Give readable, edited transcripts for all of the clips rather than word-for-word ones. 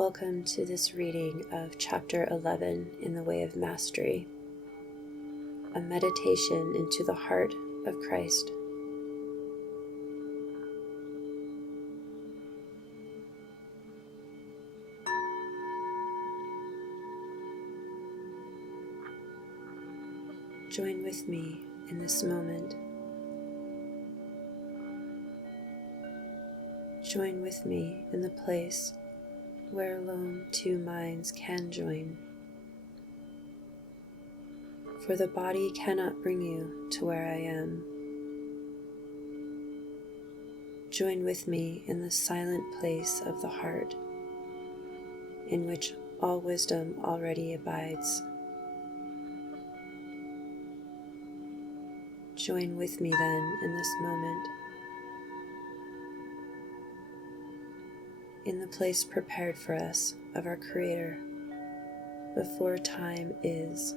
Welcome to this reading of Chapter 11 in the Way of Mastery, a meditation into the heart of Christ. Join with me in this moment. Join with me in the place where alone two minds can join. For the body cannot bring you to where I am. Join with me in the silent place of the heart, in which all wisdom already abides. Join with me then in this moment, in the place prepared for us of our Creator before time is.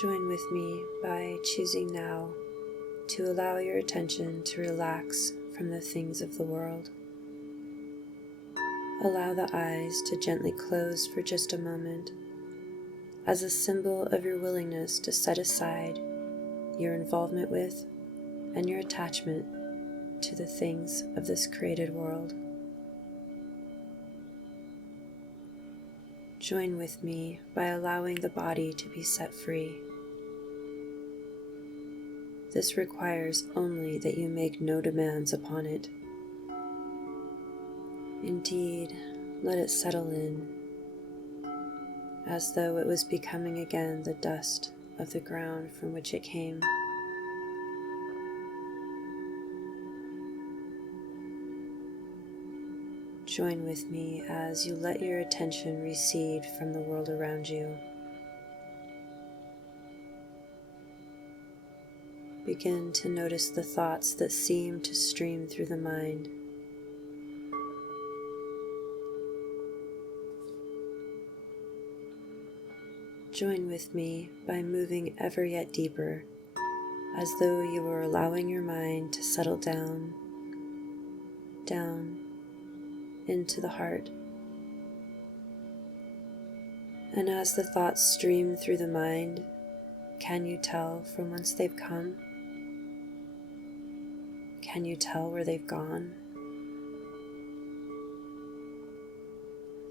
Join with me by choosing now to allow your attention to relax from the things of the world. Allow the eyes to gently close for just a moment, as a symbol of your willingness to set aside your involvement with and your attachment to the things of this created world. Join with me by allowing the body to be set free. This requires only that you make no demands upon it. Indeed, let it settle in, as though it was becoming again the dust of the ground from which it came. Join with me as you let your attention recede from the world around you. Begin to notice the thoughts that seem to stream through the mind. Join with me by moving ever yet deeper, as though you were allowing your mind to settle down into the heart. And as the thoughts stream through the mind, can you tell from whence they've come? Can you tell where they've gone?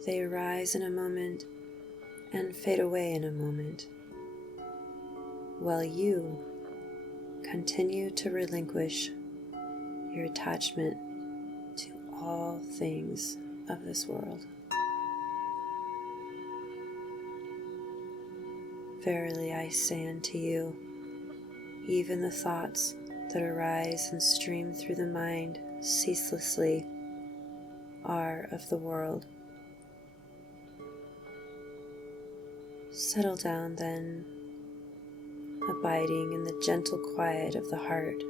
They arise in a moment and fade away in a moment, while you continue to relinquish your attachment to all things of this world. Verily I say unto you, even the thoughts that arise and stream through the mind ceaselessly are of the world. Settle down then, abiding in the gentle quiet of the heart.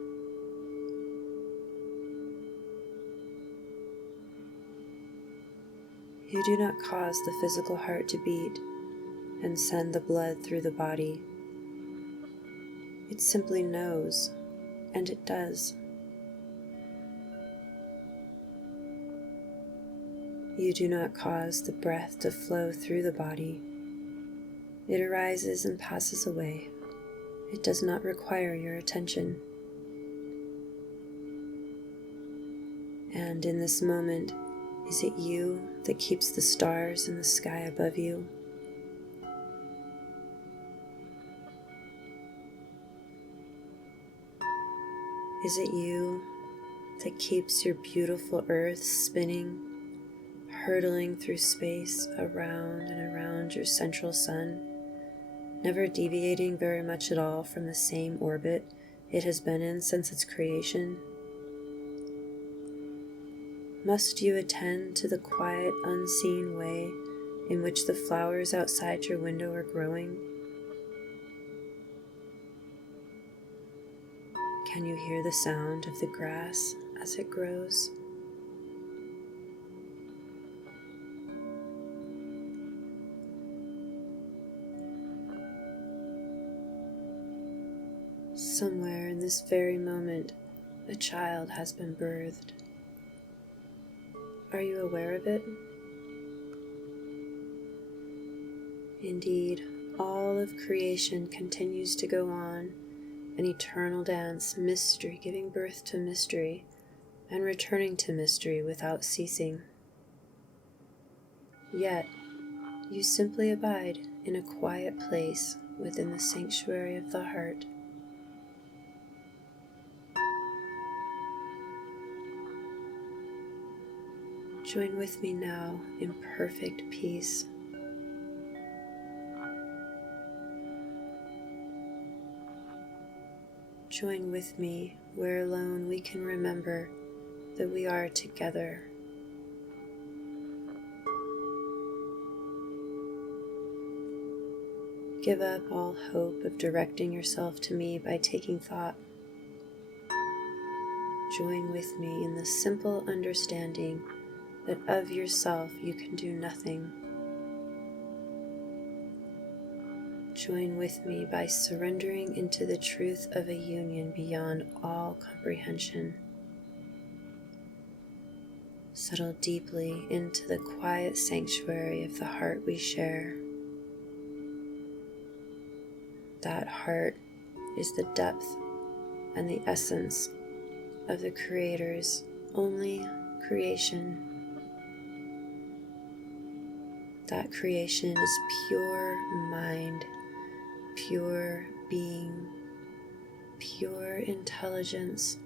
You do not cause the physical heart to beat and send the blood through the body. It simply knows, and it does. You do not cause the breath to flow through the body. It arises and passes away. It does not require your attention. And in this moment, is it you that keeps the stars in the sky above you? Is it you that keeps your beautiful earth spinning, hurtling through space around and around your central sun, never deviating very much at all from the same orbit it has been in since its creation? Must you attend to the quiet, unseen way in which the flowers outside your window are growing? Can you hear the sound of the grass as it grows? Somewhere in this very moment, a child has been birthed. Are you aware of it? Indeed, all of creation continues to go on, an eternal dance, mystery giving birth to mystery, and returning to mystery without ceasing. Yet, you simply abide in a quiet place within the sanctuary of the heart. Join with me now in perfect peace. Join with me where alone we can remember that we are together. Give up all hope of directing yourself to me by taking thought. Join with me in the simple understanding that of yourself you can do nothing. Join with me by surrendering into the truth of a union beyond all comprehension. Settle deeply into the quiet sanctuary of the heart we share. That heart is the depth and the essence of the Creator's only creation. That creation is pure mind, pure being, pure intelligence,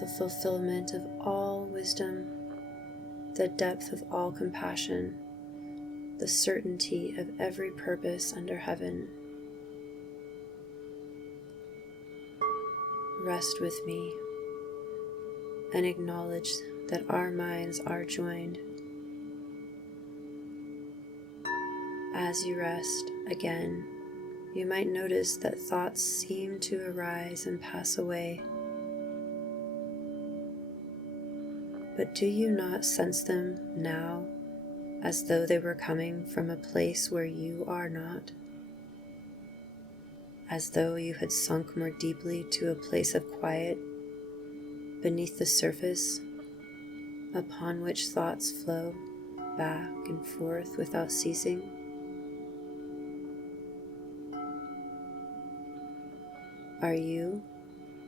the fulfillment of all wisdom, the depth of all compassion, the certainty of every purpose under heaven. Rest with me and acknowledge that our minds are joined. As you rest again, you might notice that thoughts seem to arise and pass away. But do you not sense them now as though they were coming from a place where you are not? As though you had sunk more deeply to a place of quiet beneath the surface upon which thoughts flow back and forth without ceasing? Are you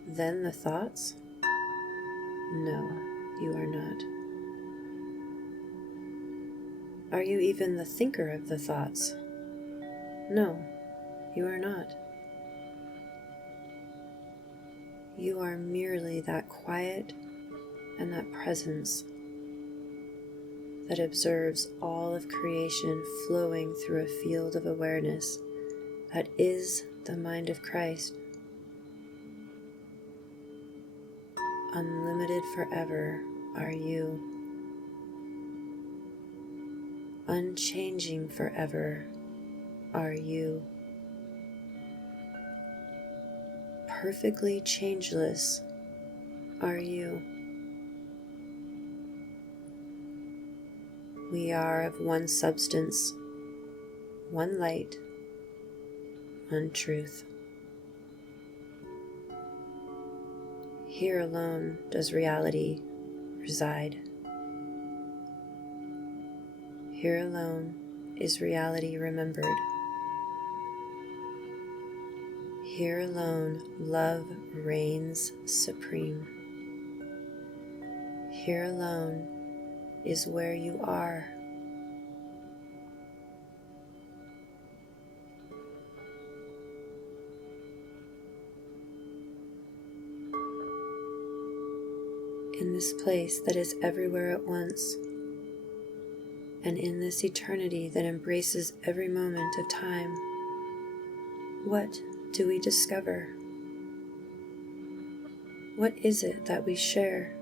then the thoughts? No, you are not. Are you even the thinker of the thoughts? No, you are not. You are merely that quiet and that presence that observes all of creation flowing through a field of awareness that is the mind of Christ. Unlimited forever are you. Unchanging forever are you. Perfectly changeless are you. We are of one substance, one light, one truth. Here alone does reality reside. Here alone is reality remembered. Here alone love reigns supreme. Here alone is where you are. In this place that is everywhere at once, and in this eternity that embraces every moment of time, what do we discover? What is it that we share?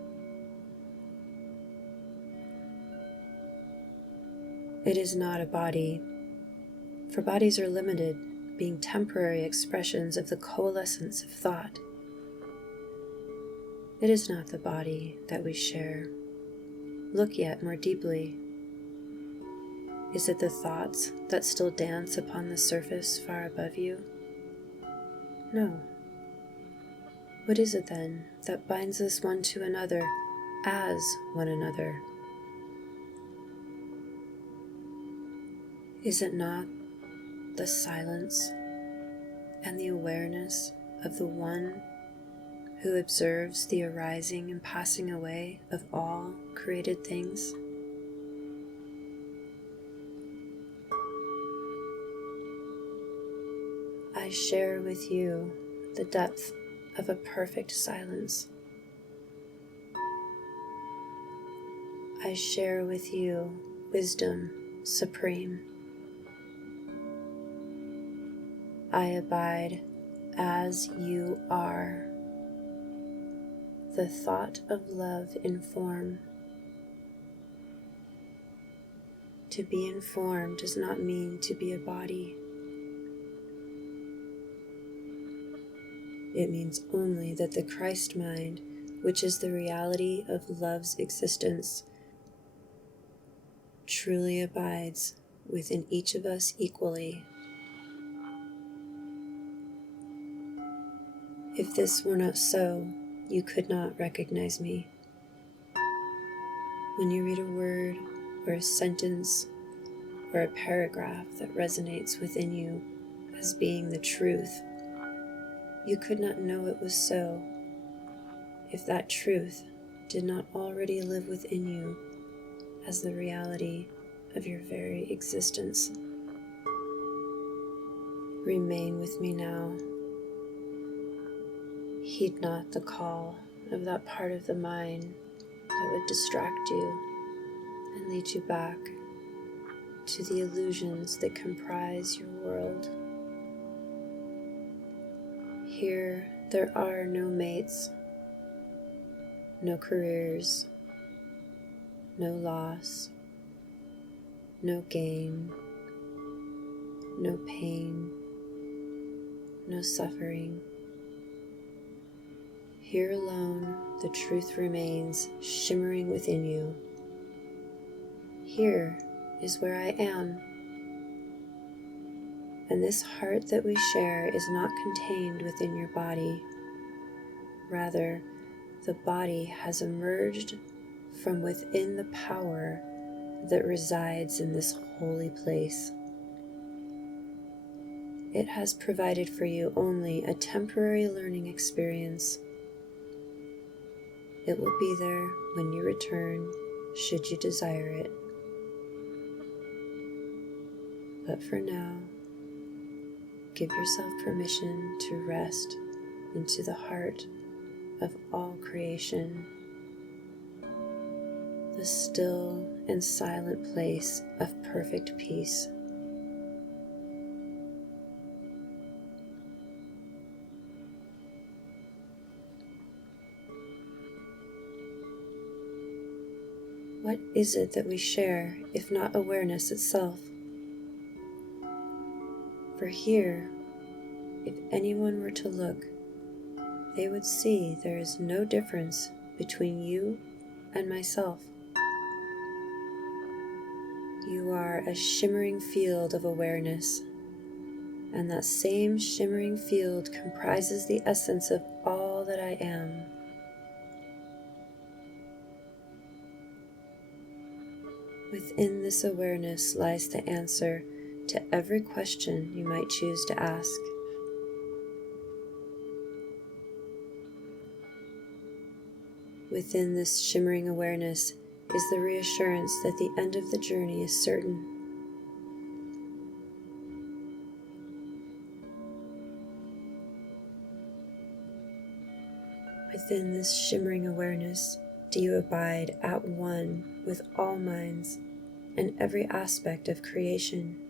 It is not a body, for bodies are limited, being temporary expressions of the coalescence of thought. It is not the body that we share. Look yet more deeply. Is it the thoughts that still dance upon the surface far above you? No, What is it then that binds us one to another as one another? Is it not the silence and the awareness of the one who observes the arising and passing away of all created things? I share with you the depth of a perfect silence. I share with you wisdom supreme. I abide as you are, the thought of love in form. To be in form does not mean to be a body. It means only that the Christ mind, which is the reality of love's existence, truly abides within each of us equally. If this were not so, you could not recognize me. When you read a word or a sentence or a paragraph that resonates within you as being the truth, you could not know it was so if that truth did not already live within you as the reality of your very existence. Remain with me now. Heed not the call of that part of the mind that would distract you and lead you back to the illusions that comprise your world. Here, there are no mates, no careers, no loss, no gain, no pain, no suffering. Here alone, the truth remains shimmering within you. Here is where I am. And this heart that we share is not contained within your body. Rather, the body has emerged from within the power that resides in this holy place. It has provided for you only a temporary learning experience. It will be there when you return, should you desire it. But for now, give yourself permission to rest into the heart of all creation, the still and silent place of perfect peace. What is it that we share, if not awareness itself? For here, if anyone were to look, they would see there is no difference between you and myself. You are a shimmering field of awareness, and that same shimmering field comprises the essence of all that I am. Within this awareness lies the answer to every question you might choose to ask. Within this shimmering awareness is the reassurance that the end of the journey is certain. Within this shimmering awareness do you abide at one with all minds and every aspect of creation.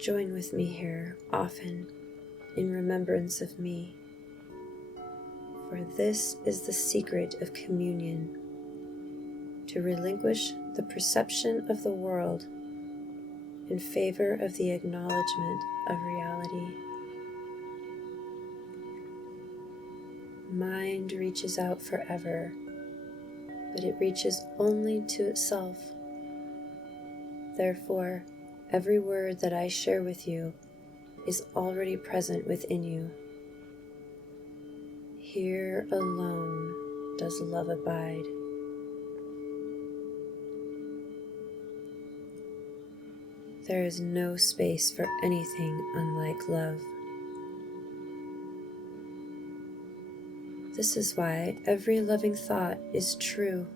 Join with me here often in remembrance of me, for this is the secret of communion, to relinquish the perception of the world in favor of the acknowledgement of reality. Mind reaches out forever, but it reaches only to itself. Therefore, every word that I share with you is already present within you. Here alone does love abide. There is no space for anything unlike love. This is why every loving thought is true,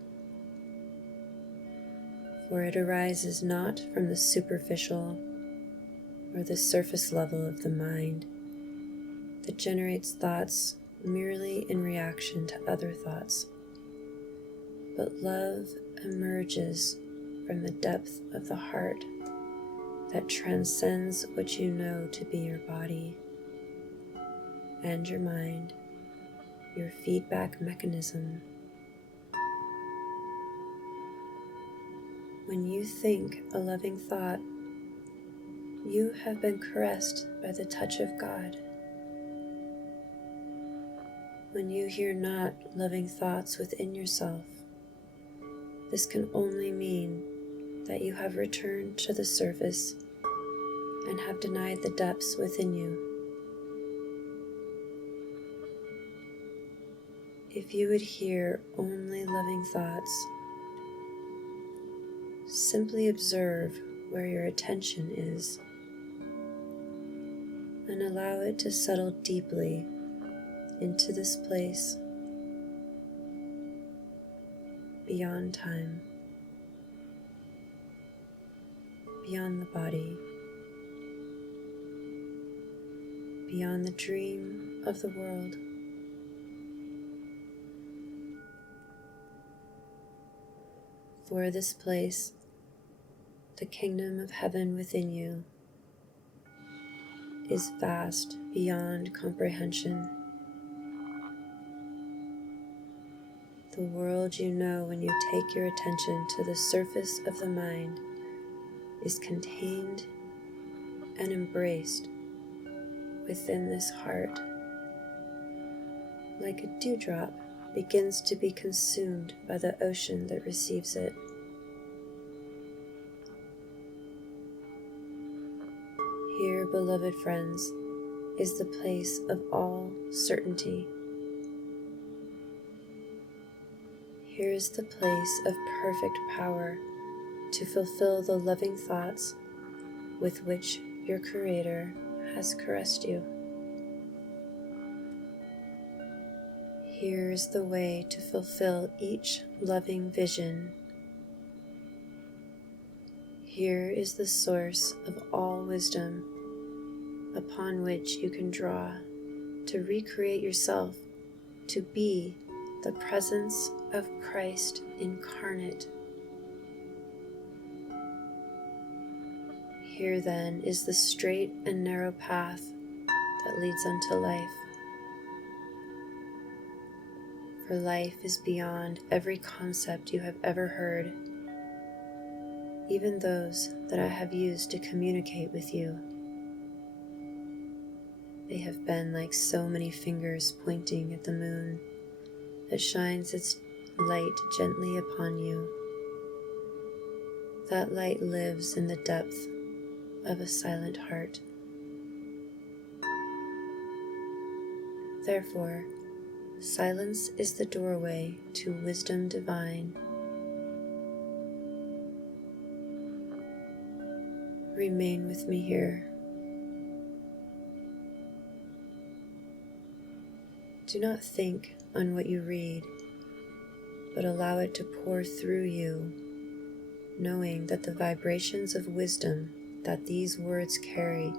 for it arises not from the superficial or the surface level of the mind that generates thoughts merely in reaction to other thoughts, but love emerges from the depth of the heart that transcends what you know to be your body and your mind, your feedback mechanism. When you think a loving thought, you have been caressed by the touch of God. When you hear not loving thoughts within yourself, this can only mean that you have returned to the surface and have denied the depths within you. If you would hear only loving thoughts, simply observe where your attention is and allow it to settle deeply into this place beyond time, beyond the body, beyond the dream of the world. For this place, the kingdom of heaven within you, is vast beyond comprehension. The world you know when you take your attention to the surface of the mind is contained and embraced within this heart, like a dewdrop begins to be consumed by the ocean that receives it. Here, beloved friends, is the place of all certainty. Here is the place of perfect power to fulfill the loving thoughts with which your Creator has caressed you. Here is the way to fulfill each loving vision. Here is the source of all wisdom upon which you can draw to recreate yourself to be the presence of Christ incarnate. Here then is the straight and narrow path that leads unto life. For life is beyond every concept you have ever heard, even those that I have used to communicate with you. They have been like so many fingers pointing at the moon that shines its light gently upon you. That light lives in the depth of a silent heart. Therefore, silence is the doorway to wisdom divine. Remain with me here. Do not think on what you read, but allow it to pour through you, knowing that the vibrations of wisdom that these words carry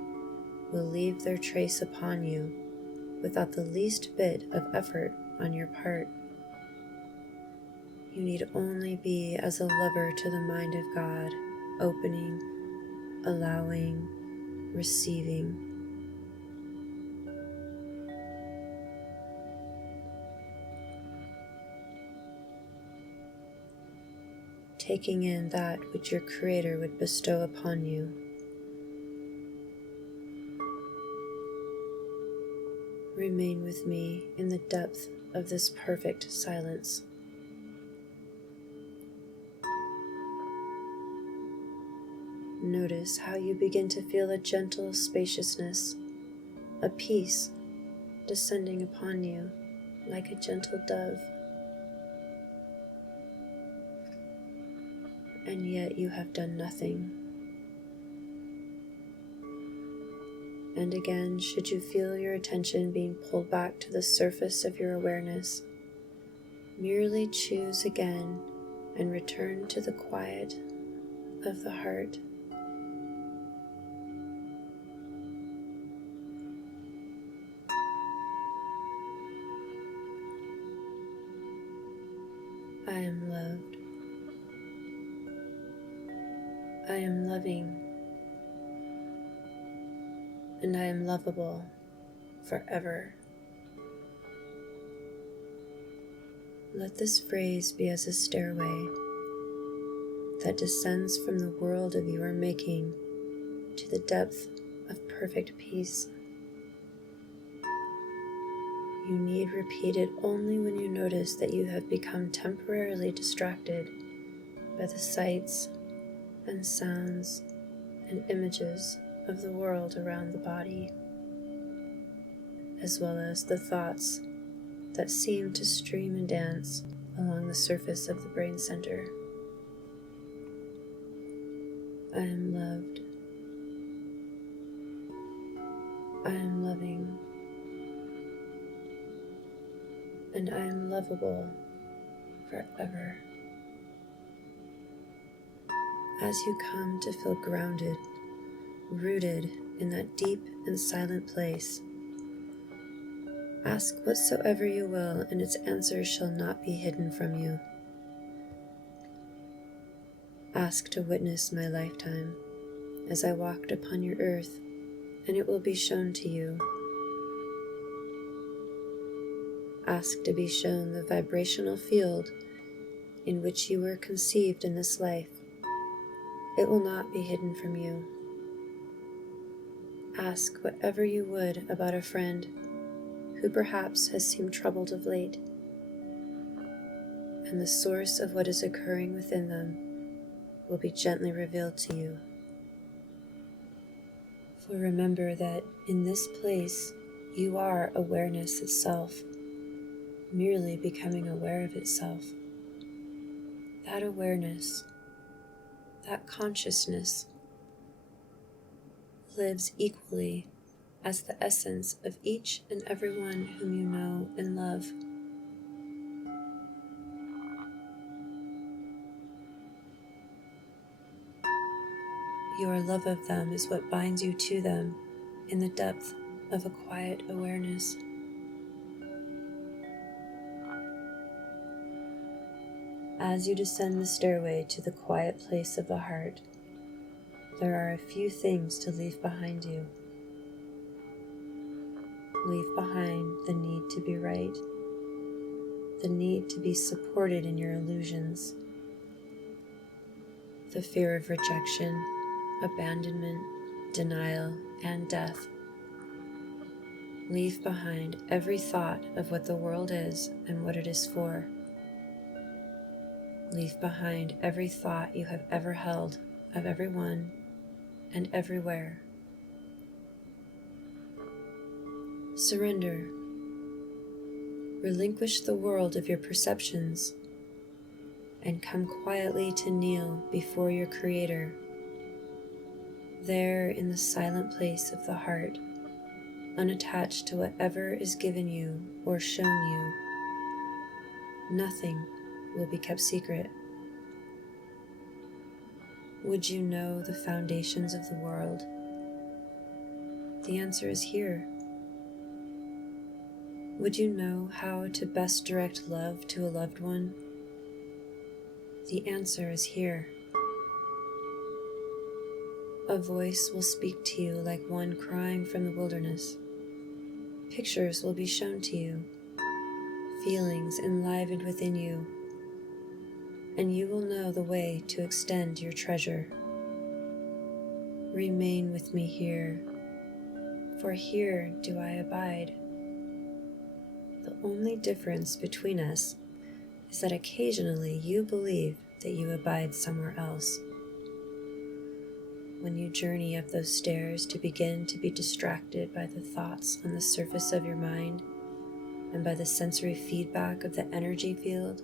will leave their trace upon you without the least bit of effort on your part. You need only be as a lover to the mind of God, opening, allowing, receiving. Taking in that which your Creator would bestow upon you. Remain with me in the depth of this perfect silence. Notice how you begin to feel a gentle spaciousness a peace descending upon you like a gentle dove. And yet you have done nothing. And again, should you feel your attention being pulled back to the surface of your awareness, merely choose again and return to the quiet of the heart. I am loved. I am loving. And I am lovable forever. Let this phrase be as a stairway that descends from the world of your making to the depth of perfect peace. You need repeat it only when you notice that you have become temporarily distracted by the sights and sounds and images of the world around the body, as well as the thoughts that seem to stream and dance along the surface of the brain center. I am loved. I am loving. And I am lovable forever. As you come to feel grounded, rooted in that deep and silent place, ask whatsoever you will, and its answer shall not be hidden from you. Ask to witness my lifetime as I walked upon your earth, and it will be shown to you. Ask to be shown the vibrational field in which you were conceived in this life. It will not be hidden from you. Ask whatever you would about a friend who perhaps has seemed troubled of late, and the source of what is occurring within them will be gently revealed to you. For remember that in this place you are awareness itself, merely becoming aware of itself. That awareness, that consciousness, lives equally as the essence of each and every one whom you know and love. Your love of them is what binds you to them in the depth of a quiet awareness. As you descend the stairway to the quiet place of the heart, there are a few things to leave behind you. Leave behind the need to be right, the need to be supported in your illusions, the fear of rejection, abandonment, denial, and death. Leave behind every thought of what the world is and what it is for. Leave behind every thought you have ever held of everyone and everywhere. Surrender. Relinquish the world of your perceptions and come quietly to kneel before your Creator, there in the silent place of the heart, unattached to whatever is given you or shown you. Nothing will be kept secret. Would you know the foundations of the world? The answer is here. Would you know how to best direct love to a loved one? The answer is here. A voice will speak to you like one crying from the wilderness. Pictures will be shown to you, feelings enlivened within you, and you will know the way to extend your treasure. Remain with me here, for here do I abide. The only difference between us is that occasionally you believe that you abide somewhere else. when you journey up those stairs to begin to be distracted by the thoughts on the surface of your mind and by the sensory feedback of the energy field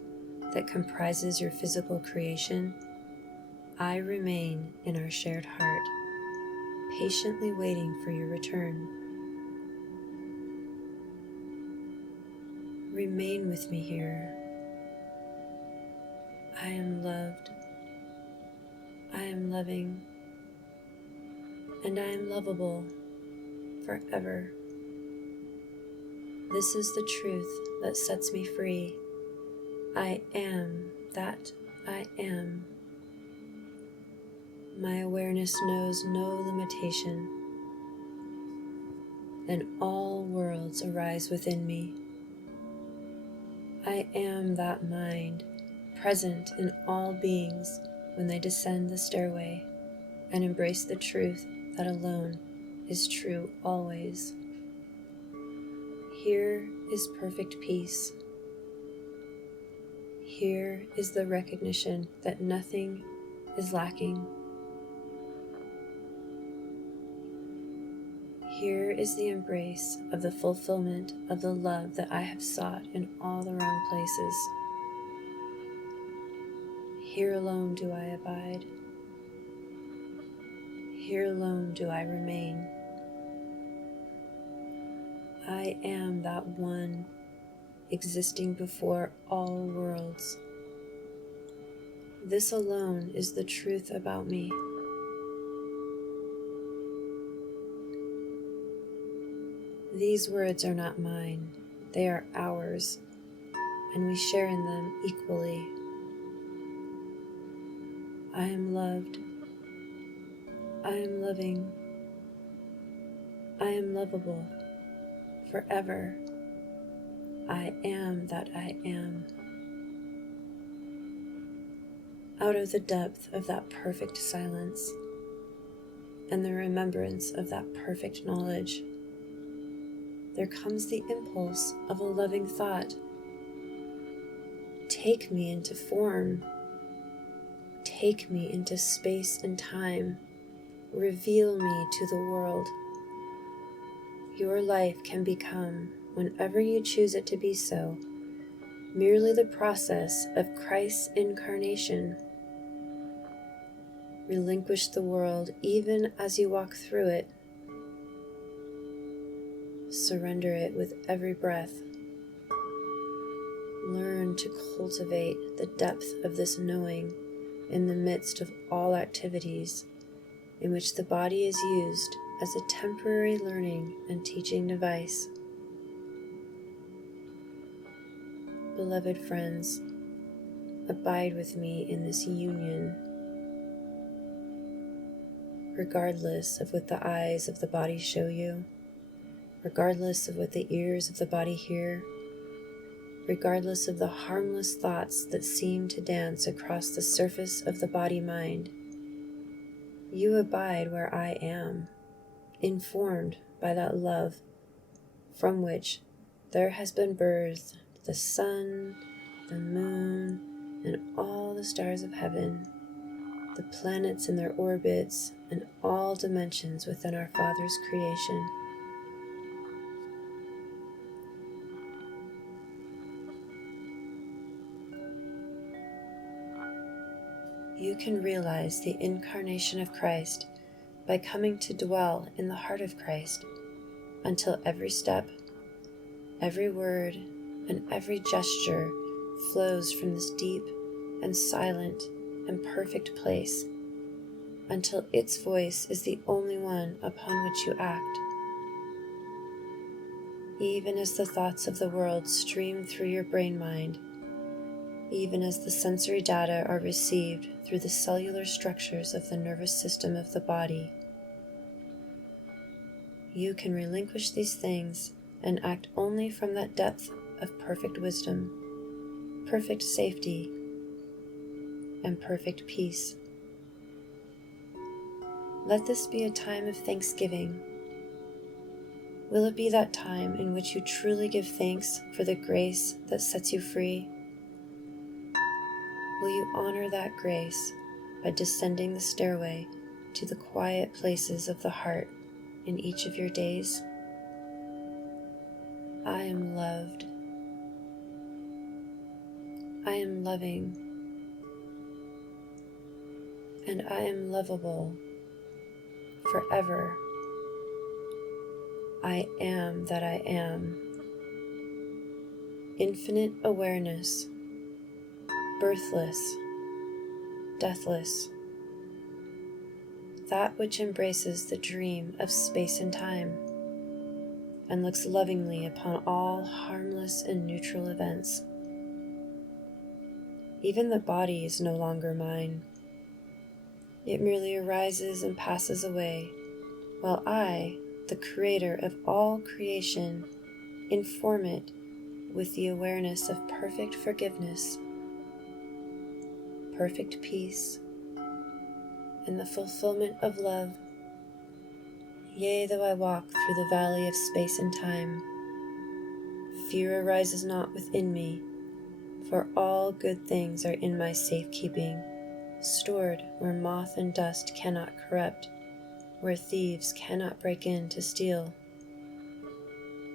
that comprises your physical creation, I remain in our shared heart, patiently waiting for your return. Remain with me here. I am loved, I am loving, and I am lovable forever. This is the truth that sets me free. I am that I am. My awareness knows no limitation, and all worlds arise within me. I am that mind, present in all beings when they descend the stairway and embrace the truth that alone is true always. Here is perfect peace. Here is the recognition that nothing is lacking. Here is the embrace of the fulfillment of the love that I have sought in all the wrong places. Here alone do I abide. Here alone do I remain. I am that one existing before all worlds. This alone is the truth about me. These words are not mine, they are ours, and we share in them equally. I am loved. I am loving. I am lovable forever. I am that I am. Out of the depth of that perfect silence and the remembrance of that perfect knowledge, there comes the impulse of a loving thought. Take me into form. Take me into space and time. Reveal me to the world. Your life can become, whenever you choose it to be so, merely the process of Christ's incarnation. Relinquish the world even as you walk through it. Surrender it with every breath. Learn to cultivate the depth of this knowing in the midst of all activities in which the body is used as a temporary learning and teaching device. Beloved friends, abide with me in this union, regardless of what the eyes of the body show you, regardless of what the ears of the body hear, regardless of the harmless thoughts that seem to dance across the surface of the body-mind. You abide where I am, informed by that love from which there has been birthed the sun, the moon, and all the stars of heaven, the planets in their orbits, and all dimensions within our Father's creation. You can realize the incarnation of Christ by coming to dwell in the heart of Christ until every step, every word, and every gesture flows from this deep and silent and perfect place, until its voice is the only one upon which you act. Even as the thoughts of the world stream through your brain-mind, even as the sensory data are received through the cellular structures of the nervous system of the body, you can relinquish these things and act only from that depth of perfect wisdom, perfect safety, and perfect peace. Let this be a time of thanksgiving. Will it be that time in which you truly give thanks for the grace that sets you free? Will you honor that grace by descending the stairway to the quiet places of the heart in each of your days. I am loved. I am loving. And I am lovable forever. I am that I am. Infinite awareness, birthless, deathless, that which embraces the dream of space and time and looks lovingly upon all harmless and neutral events. Even the body is no longer mine. It merely arises and passes away, while I, the creator of all creation, inform it with the awareness of perfect forgiveness, perfect peace, and the fulfillment of love. Yea, though I walk through the valley of space and time, fear arises not within me, for all good things are in my safekeeping, stored where moth and dust cannot corrupt, where thieves cannot break in to steal.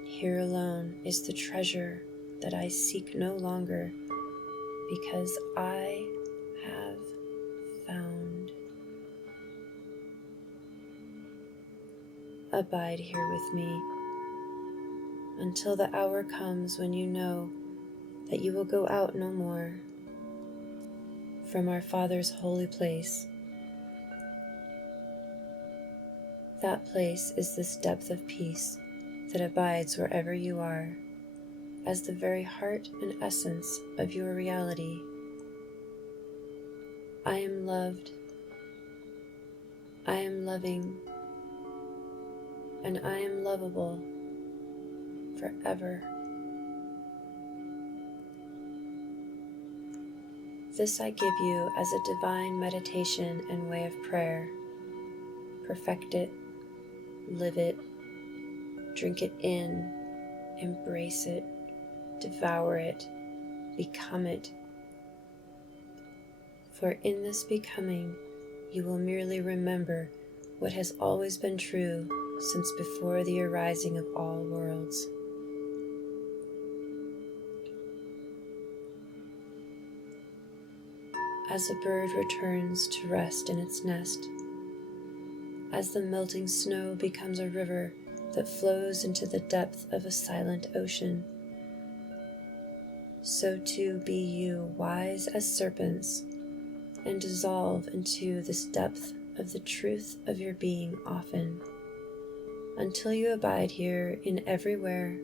Here alone is the treasure that I seek no longer, because I have found. Abide here with me until the hour comes when you know that you will go out no more from our Father's holy place. That place is this depth of peace that abides wherever you are, as the very heart and essence of your reality. I am loved, I am loving, and I am lovable forever. This I give you as a divine meditation and way of prayer. Perfect it, live it, drink it in, embrace it, devour it, become it. For in this becoming, you will merely remember what has always been true since before the arising of all worlds. As a bird returns to rest in its nest, as the melting snow becomes a river that flows into the depth of a silent ocean, so too be you wise as serpents and dissolve into this depth of the truth of your being often, until you abide here in everywhere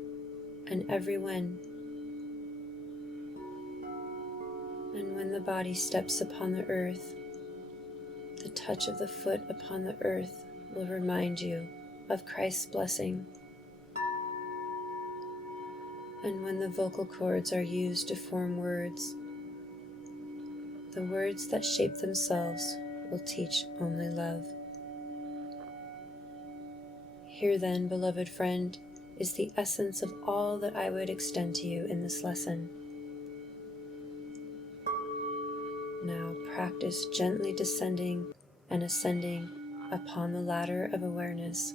and every when. And when the body steps upon the earth, the touch of the foot upon the earth will remind you of Christ's blessing. And when the vocal cords are used to form words, the words that shape themselves will teach only love. Here then, beloved friend, is the essence of all that I would extend to you in this lesson. Now practice gently descending and ascending upon the ladder of awareness.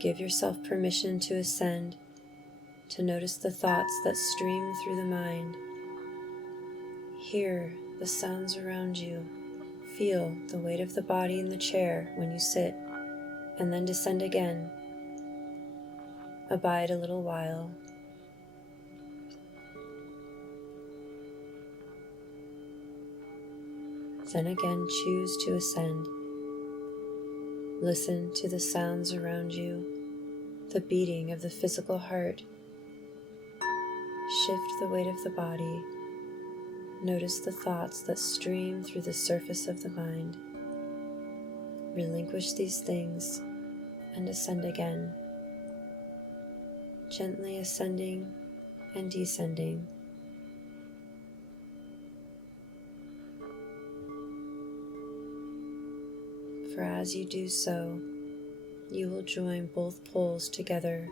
Give yourself permission to ascend, to notice the thoughts that stream through the mind. Hear the sounds around you. Feel the weight of the body in the chair when you sit, and then descend again. Abide a little while. Then again choose to ascend. Listen to the sounds around you, the beating of the physical heart. Shift the weight of the body. Notice the thoughts that stream through the surface of the mind. Relinquish these things and ascend again, gently ascending and descending. For as you do so, you will join both poles together,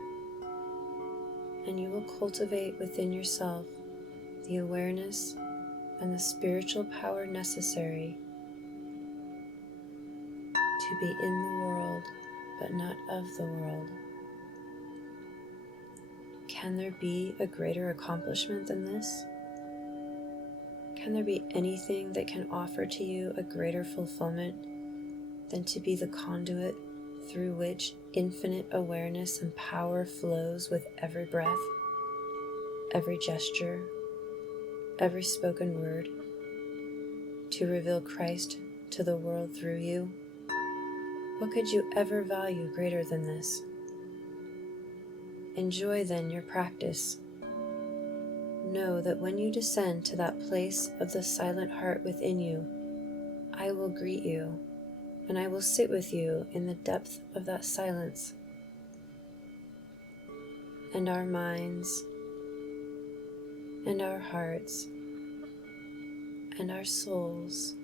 and you will cultivate within yourself the awareness and the spiritual power necessary to be in the world, but not of the world. Can there be a greater accomplishment than this? Can there be anything that can offer to you a greater fulfillment than to be the conduit through which infinite awareness and power flows with every breath, every gesture, every spoken word, to reveal Christ to the world through you? What could you ever value greater than this? Enjoy then your practice. Know that when you descend to that place of the silent heart within you, I will greet you, and I will sit with you in the depth of that silence. And our minds, and our hearts, and our souls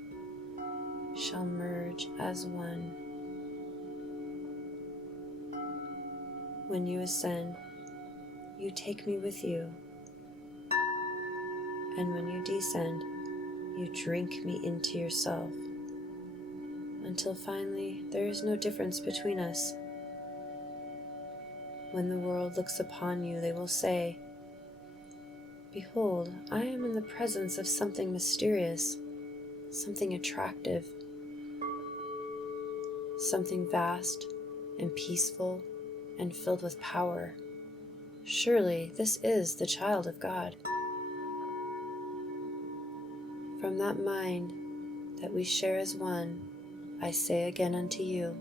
shall merge as one. When you ascend, you take me with you, and when you descend, you drink me into yourself, until finally there is no difference between us. When the world looks upon you, they will say, "Behold, I am in the presence of something mysterious, something attractive, something vast and peaceful and filled with power. Surely this is the child of God." From that mind that we share as one, I say again unto you,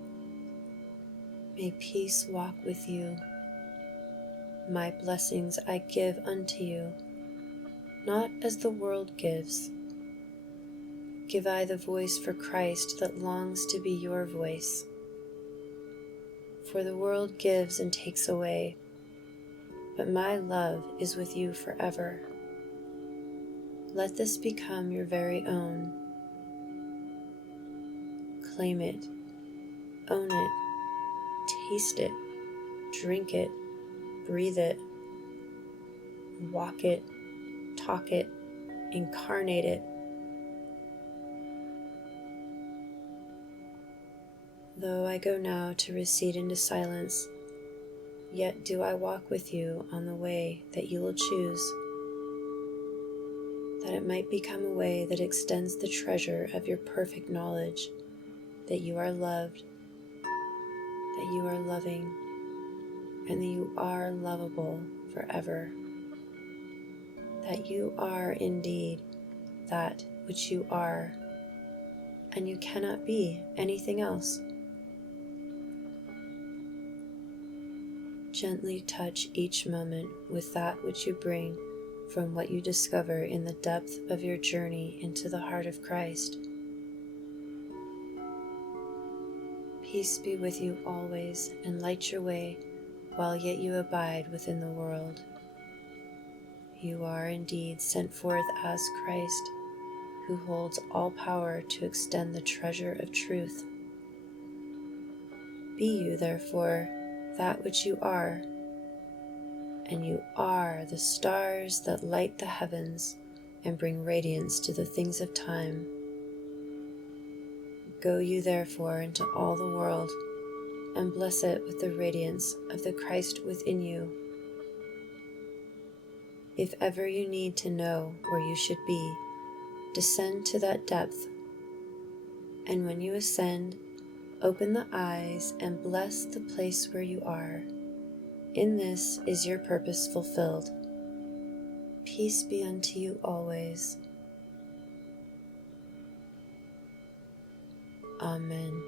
may peace walk with you. My blessings I give unto you, not as the world gives. Give I the voice for Christ that longs to be your voice. For the world gives and takes away, but my love is with you forever. Let this become your very own. Claim it, own it, taste it, drink it, breathe it, walk it, talk it, incarnate it. Though I go now to recede into silence, yet do I walk with you on the way that you will choose, that it might become a way that extends the treasure of your perfect knowledge, that you are loved, that you are loving, and that you are lovable forever, that you are indeed that which you are, and you cannot be anything else. Gently touch each moment with that which you bring from what you discover in the depth of your journey into the heart of Christ. Peace be with you always, and light your way while yet you abide within the world. You are indeed sent forth as Christ, who holds all power to extend the treasure of truth. Be you, therefore, that which you are, and you are the stars that light the heavens and bring radiance to the things of time. Go you therefore into all the world, and bless it with the radiance of the Christ within you. If ever you need to know where you should be, descend to that depth, and when you ascend, open the eyes and bless the place where you are. In this is your purpose fulfilled. Peace be unto you always. Amen.